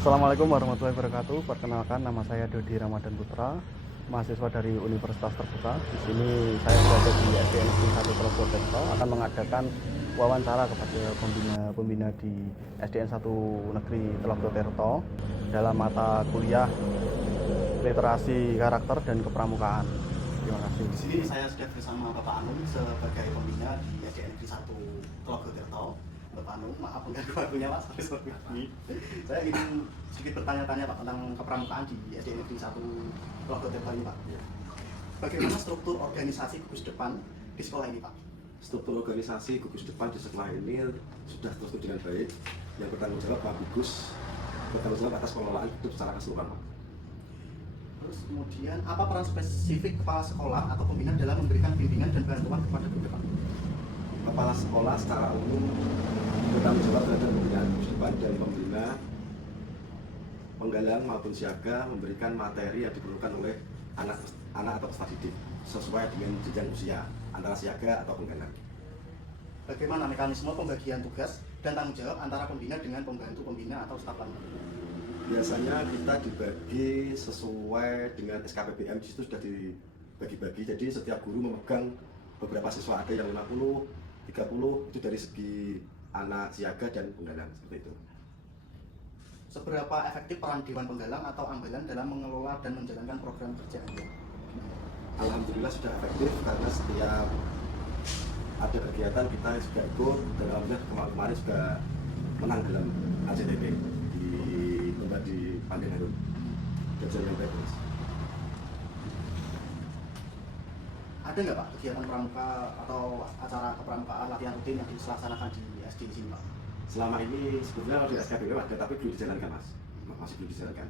Assalamualaikum warahmatullahi wabarakatuh. Perkenalkan, nama saya Dodi Ramadan Putra, mahasiswa dari Universitas Terbuka. Di sini saya berada di SDN Negeri 1 Purwokerto akan mengadakan wawancara kepada pembina di SDN 1 Negeri Purwokerto dalam mata kuliah literasi karakter dan kepramukaan. Terima kasih. Di sini saya sudah bersama Bapak Anung sebagai pembina di SDN Negeri 1 Purwokerto. Bapak Anung, maaf mengganggu waktunya Mas, sorry. Saya ingin sedikit bertanya-tanya Pak tentang kepramukaan di SDN Negeri 1 Purwokerto ini Pak. Bagaimana struktur organisasi gugus depan di sekolah ini Pak? Struktur organisasi gugus depan di sekolah ini sudah terstruktur dengan baik. Yang bertanggung jawab Pak Gugus, bertanggung jawab atas pengelolaan hidup secara keseluruhan Pak. Terus kemudian apa peran spesifik kepala sekolah atau pembina dalam memberikan bimbingan dan bantuan kepada guru depan? Kepala sekolah secara umum bertanggung jawab terhadap pembinaan gugus depan dan pembina, penggalang maupun siaga memberikan materi yang diperlukan oleh anak atau peserta didik sesuai dengan jenjang usia antara siaga atau penggalang. Bagaimana mekanisme pembagian tugas dan tanggung jawab antara pembina dengan pembantu pembina atau staf lain? Biasanya kita dibagi sesuai dengan SKPBM, di situ sudah dibagi-bagi. Jadi setiap guru memegang beberapa siswa, ada yang 50, 30, itu dari segi anak siaga dan penggalang, seperti itu. Seberapa efektif peran Dewan Penggalang atau Ambalan dalam mengelola dan menjalankan program kerja Anda? Alhamdulillah sudah efektif karena setiap ada kegiatan kita juga ikut, dan alhamdulillah kemarin juga menang dalam ACTP di lomba di Pandai Harun. Kerja yang baik. Ada nggak Pak kegiatan pramuka atau acara kepramukaan latihan rutin yang dilaksanakan di SD di sini Pak? Selama ini sebetulnya kalau di SKPBM ada, tapi belum dijalankan Mas, masih belum dijalankan.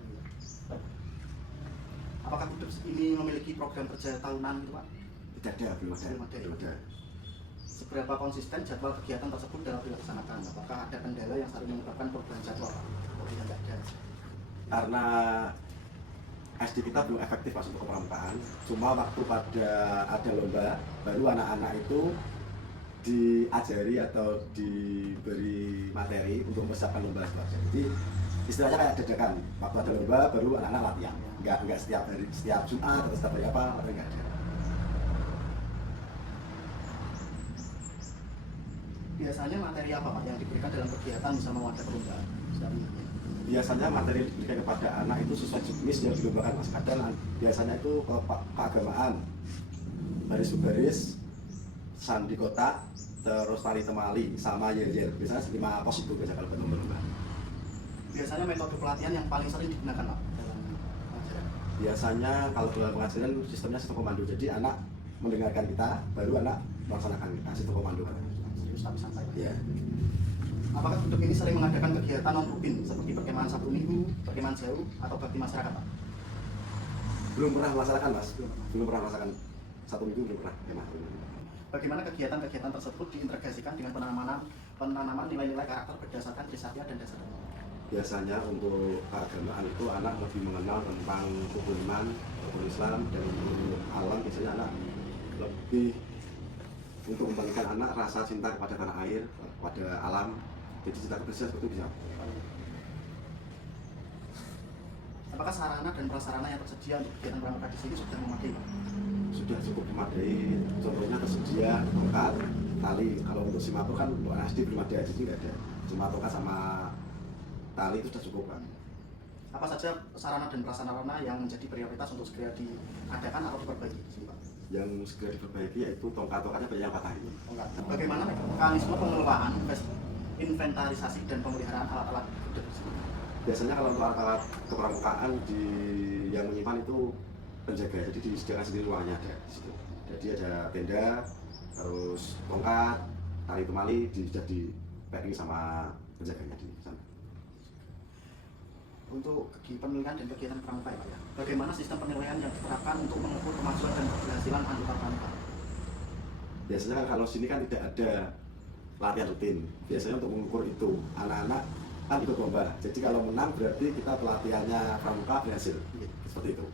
Apakah Kudus ini memiliki program kerja tahunan gitu Pak? Tidak ada, belum ada. Seberapa konsisten jadwal kegiatan tersebut dalam dilaksanakan? Apakah ada kendala yang sering menyebabkan perubahan jadwal Pak? Tidak ada. Karena SD kita belum efektif Mas untuk kepramukaan. Cuma waktu pada ada lomba, baru anak-anak itu diajari atau diberi materi untuk mempersiapkan lomba. Jadi istilahnya kayak dadakan. Waktu ada lomba, baru anak-anak latihan. Enggak setiap hari, setiap Jumat atau setiap hari apa, enggak ada. Biasanya materi apa Pak yang diberikan dalam kegiatan bersama wadah perlombaan? Biasanya materi yang diberikan kepada anak itu sesuai jenis yang dilombakan Mas. Kadang biasanya itu keagamaan, baris-baris, sandi kotak, terus tali temali, sama yel-yel. Biasanya 5 pos itu biasanya kalau buat lomba-lomba. Biasanya metode pelatihan yang paling sering digunakan Pak dalam pengajaran? Biasanya kalau dalam pengajaran sistemnya sistem komando. Jadi anak mendengarkan kita, baru anak melaksanakan kita, sistem komando. Serius tapi santai Pak. Ya. Apakah Kudus ini sering mengadakan kegiatan non rutin seperti perkemahan Sabtu Minggu, perkemahan jauh, atau bakti masyarakat Pak? Belum pernah melaksanakan Mas, belum pernah melaksanakan. Satu minggu belum pernah. Bagaimana kegiatan-kegiatan tersebut diintegrasikan dengan penanaman nilai-nilai karakter berdasarkan Trisatya dan dasar? Biasanya untuk keagamaan itu anak lebih mengenal tentang rukun iman, rukun Islam, dan alam. Biasanya anak lebih untuk membangkitkan anak rasa cinta kepada tanah air, kepada alam. Jadi cinta kebersihan seperti itu bisa. Apakah sarana dan prasarana yang tersedia untuk kegiatan pramuka di sini sudah memadai Pak? Sudah cukup memadai. Contohnya tersedia tongkat, tali. Kalau untuk simatur kan untuk SD belum ada, jadi nggak ada. Cuma tongkat sama tali itu sudah cukup Pak. Apa saja sarana dan prasarana yang menjadi prioritas untuk segera diadakan atau diperbaiki di sini Pak? Yang segera diperbaiki yaitu tongkat-tongkatnya banyak yang patah ini. Bagaimana mekanisme pengelolaan, inventarisasi dan pemeliharaan alat-alat Kudus di sini? Biasanya kalau untuk alat-alat kepramukaan yang menyimpan itu penjaga, jadi disediakan sendiri ruangnya ada di situ. Jadi ada tenda, terus tongkat, tali temali sudah di packing sama penjaganya di sana. Untuk penelitian dan kegiatan pramuka ya Pak ya, bagaimana sistem penilaian yang diterapkan untuk mengukur kemajuan dan keberhasilan anggota pramuka? Biasanya kan kalau sini kan tidak ada latihan rutin. Biasanya untuk mengukur itu anak-anak kan ikut lomba. Jadi kalau menang berarti kita pelatihannya pramuka berhasil. Seperti itu.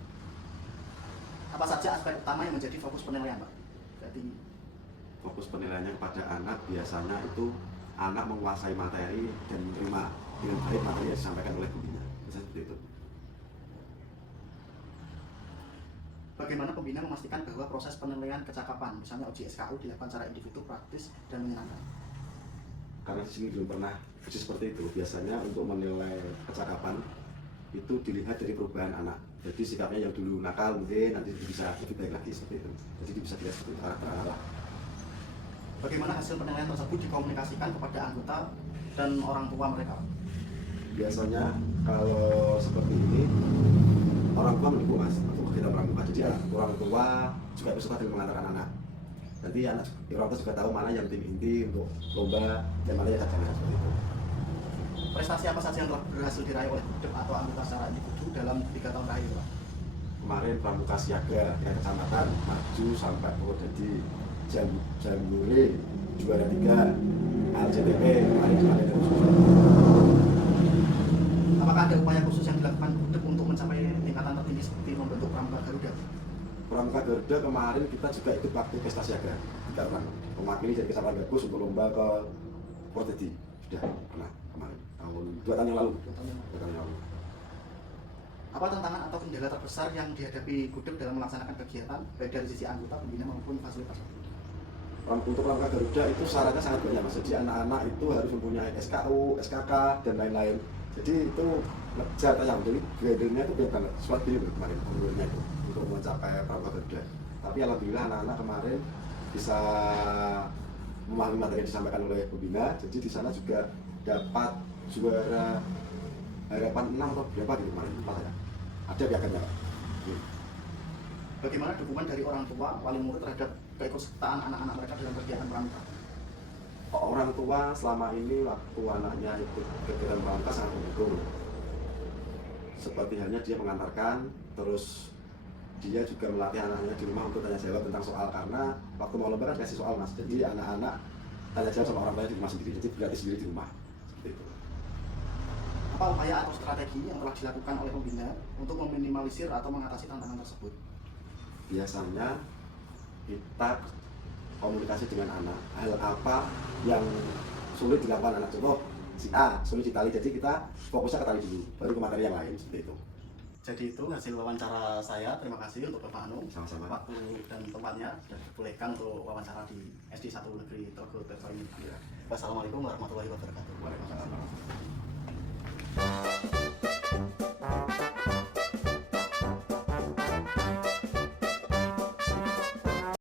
Apa saja aspek utama yang menjadi fokus penilaian Pak? Berarti fokus penilaiannya kepada anak biasanya itu anak menguasai materi dan menerima dengan baik materi yang disampaikan oleh gurunya. Bagaimana pembina memastikan bahwa proses penilaian kecakapan, misalnya uji SKU, dilakukan secara individu, praktis, dan menyenangkan? Karena di sini belum pernah uji seperti itu. Biasanya untuk menilai kecakapan itu dilihat dari perubahan anak. Jadi sikapnya yang dulu nakal mungkin nanti bisa lebih baik lagi seperti itu. Jadi bisa dilihat seperti itu, karakter anak. Bagaimana hasil penilaian tersebut dikomunikasikan kepada anggota dan orang tua mereka? Biasanya kalau seperti ini orang tua mendukung mas untuk kegiatan pramuka. Jadi orang tua juga suka dengan mengantarkan anak. Nanti orang tua juga tahu mana yang tim inti untuk lomba dan mana yang cadangan seperti itu. Prestasi apa saja yang telah berhasil diraih oleh Budep atau anggota secara individu dalam 3 tahun terakhir, Pak? Kemarin pramuka siaga tingkat kecamatan maju sampai jadi jambore juara 3 LCTP kemarin Apakah ada upaya khusus yang dilakukan Budep untuk mencapai tingkatan tertinggi seperti membentuk Pramuka Garuda? Pramuka Garuda kemarin kita juga ikut waktu pesta siaga 3 orang mewakili dari Kecamatan Gabus untuk lomba ke Purwodadi. Sudah pernah kemarin tahun 2 tahun yang lalu. 2 tahun yang lalu. Apa tantangan atau kendala terbesar yang dihadapi Budep dalam melaksanakan kegiatan baik dari sisi anggota, pembina maupun fasilitas? Untuk Pramuka Garuda itu syaratnya sangat banyak mas. Jadi anak-anak itu harus mempunyai SKU, SKK dan lain-lain. Jadi itu ngejar yang jadi gradernya itu banyak banget. Seperti itu kemarin menurutnya itu untuk mencapai Pramuka Garuda. Tapi alhamdulillah anak-anak kemarin bisa memahami materi yang disampaikan oleh pembina. Jadi di sana juga dapat juara harapan 6 atau berapa gitu kemarin lupa saya. Ada piagamnya. Bagaimana dukungan dari orang tua, wali murid terhadap keikutsertaan anak-anak mereka dalam kegiatan pramuka? Orang tua selama ini waktu anaknya ikut kegiatan pramuka sangat mendukung. Seperti halnya dia mengantarkan, terus dia juga melatih anaknya di rumah untuk tanya jawab tentang soal, karena waktu mau lomba kan kasih soal mas. Jadi anak-anak tanya jawab sama orang tua di rumah sendiri, jadi berlatih sendiri di rumah. Seperti itu. Apa upaya atau strategi yang telah dilakukan oleh pembina untuk meminimalisir atau mengatasi tantangan tersebut? Biasanya kita komunikasi dengan anak, hal apa yang sulit dilakukan anak, contoh si A sulit di tali, jadi kita fokusnya ke tali dulu, baru ke materi yang lain seperti itu. Jadi itu hasil wawancara saya. Terima kasih untuk Bapak Anu. Sama-sama. Waktu dan tempatnya sudah dibolehkan untuk wawancara di SD 1 Negeri Telaga Tirta ini. Ya. Wassalamualaikum warahmatullahi wabarakatuh. Waalaikumsalam.